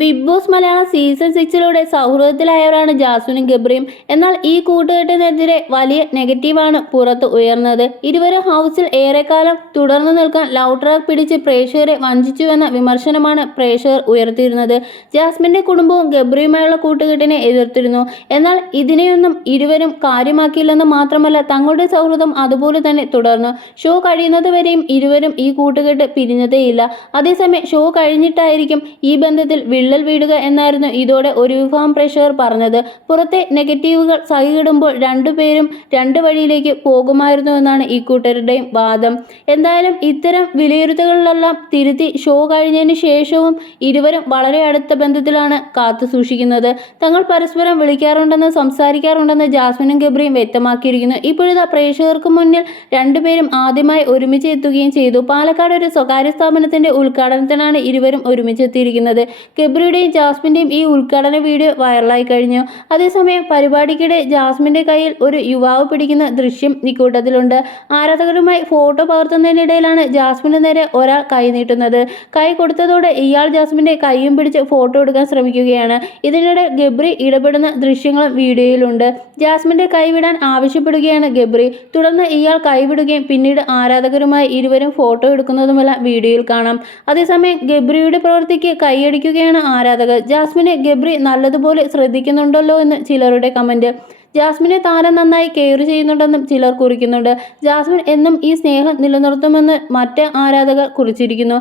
Big boss Malayalam season 6 സൗഹൃദത്തിലായവരാണ് ജാസ്മിനും ഗബ്രിയും. എന്നാൽ ഈ കൂട്ടുകെട്ടിനെതിരെ വലിയ നെഗറ്റീവാണ് പുറത്ത് ഉയർന്നത്. ഇരുവരും ഹൗസിൽ ഏറെക്കാലം തുടർന്നു നിൽക്കാൻ ലവ് ട്രാക്ക് പിടിച്ച് പ്രേക്ഷകരെ വഞ്ചിച്ചുവെന്ന വിമർശനമാണ് പ്രേക്ഷകർ ഉയർത്തിയിരുന്നത്. ജാസ്മിന്റെ കുടുംബവും ഗബ്രിയുമായുള്ള കൂട്ടുകെട്ടിനെ എതിർത്തിരുന്നു. എന്നാൽ ഇതിനെയൊന്നും ഇരുവരും കാര്യമാക്കിയില്ലെന്ന് മാത്രമല്ല, തങ്ങളുടെ സൗഹൃദം അതുപോലെ തന്നെ തുടർന്നു. ഷോ കഴിയുന്നതുവരെയും ഇരുവരും ഈ കൂട്ടുകെട്ട് പിരിഞ്ഞതേയില്ല. അതേസമയം ഷോ കഴിഞ്ഞിട്ടായിരിക്കും ഈ ബന്ധത്തിൽ വിള്ളൽ വീഴുക എന്നായിരുന്നു ഇതോടെ ഒരു വിഭാഗം പ്രേക്ഷകർ പറഞ്ഞത്. പുറത്തെ നെഗറ്റീവുകൾ സഹിക്കിടുമ്പോൾ രണ്ടുപേരും രണ്ട് വഴിയിലേക്ക് പോകുമായിരുന്നുവെന്നാണ് ഇക്കൂട്ടരുടെയും വാദം. എന്തായാലും ഇത്തരം വിലയിരുത്തലുകളെല്ലാം തിരുത്തി ഷോ കഴിഞ്ഞതിന് ശേഷവും ഇരുവരും വളരെ അടുത്ത ബന്ധത്തിലാണ് കാത്തുസൂക്ഷിക്കുന്നത്. തങ്ങൾ പരസ്പരം വിളിക്കാറുണ്ടെന്ന് സംസാരിക്കാറുണ്ടെന്ന് ജാസ്മിനും ഗബ്രിയും വ്യക്തമാക്കിയിരിക്കുന്നു. ഇപ്പോഴിതാ പ്രേക്ഷകർക്ക് മുന്നിൽ രണ്ടുപേരും ആദ്യമായി ഒരുമിച്ച് എത്തുകയും ചെയ്തു. പാലക്കാട് ഒരു സ്വകാര്യ സ്ഥാപനത്തിന്റെ ഉദ്ഘാടനത്തിനാണ് ഇരുവരും ഒരുമിച്ചെത്തിയിരിക്കുന്നത്. ഗബ്രിയുടെയും ജാസ്മിന്റെയും ഈ ഉദ്ഘാടന വീഡിയോ വൈറലായി കഴിഞ്ഞു. അതേസമയം പരിപാടിക്കിടെ ജാസ്മിന്റെ കയ്യിൽ ഒരു യുവാവ് പിടിക്കുന്ന ദൃശ്യം ഇക്കൂട്ടത്തിലുണ്ട്. ആരാധകരുമായി ഫോട്ടോ പകർത്തുന്നതിനിടയിലാണ് ജാസ്മിന് നേരെ ഒരാൾ കൈ നീട്ടുന്നത്. കൈ കൊടുത്തതോടെ ഇയാൾ ജാസ്മിന്റെ കൈയും പിടിച്ച് ഫോട്ടോ എടുക്കാൻ ശ്രമിക്കുകയാണ്. ഇതിനിടെ ഗബ്രി ഇടപെടുന്ന ദൃശ്യങ്ങളും വീഡിയോയിലുണ്ട്. ജാസ്മിന്റെ കൈ വിടാൻ ആവശ്യപ്പെടുകയാണ് ഗബ്രി. തുടർന്ന് ഇയാൾ കൈവിടുകയും പിന്നീട് ആരാധകരുമായി ഇരുവരും ഫോട്ടോ എടുക്കുന്നതുമെല്ലാം വീഡിയോയിൽ കാണാം. അതേസമയം ഗബ്രിയുടെ പ്രവൃത്തിക്ക് കൈയടിക്കുകയാണ് ആരാധകർ. ജാസ്മിനെ ഗബ്രി നല്ലതുപോലെ ശ്രദ്ധിക്കുന്നുണ്ടല്ലോ എന്ന് ചിലരുടെ കമന്റ്. ജാസ്മിനെ താരം നന്നായി കെയർ ചെയ്യുന്നുണ്ടെന്നും ചിലർ കുറിക്കുന്നുണ്ട്. ജാസ്മിൻ എന്നും ഈ സ്നേഹം നിലനിർത്തുമെന്ന് മറ്റ് ആരാധകർ കുറിച്ചിരിക്കുന്നു.